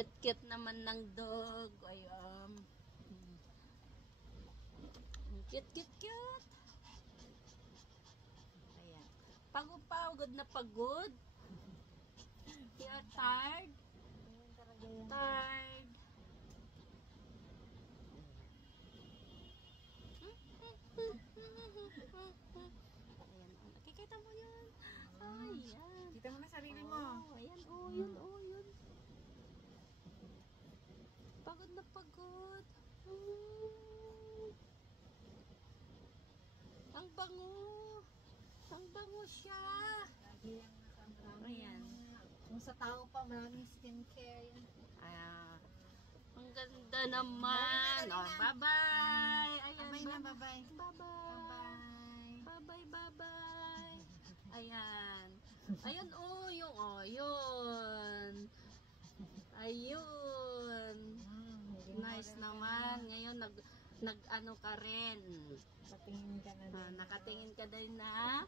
cute-cute naman ng dog. Ayan. Cute. Ayan. Pagod na pagod. You are tired? Tired. Ayan. Nakikita mo yun? Ayan. Kita mo na sarili mo. Ayan. Yun. Pagod na pagod. Ang bango. Ang bango siya. Lagi yung nakamarami. Ayan. Kung sa tao pa, maraming skincare yan. Ayan. Ang ganda naman. Oh, bye-bye. Ayan. Bye na, bye-bye. Bye-bye. Bye-bye. Ayan. Ayan, yun. Ayun. Nice naman. Ngayon, nag-ano ka rin. Patingin ka na din. Nakatingin ka din na.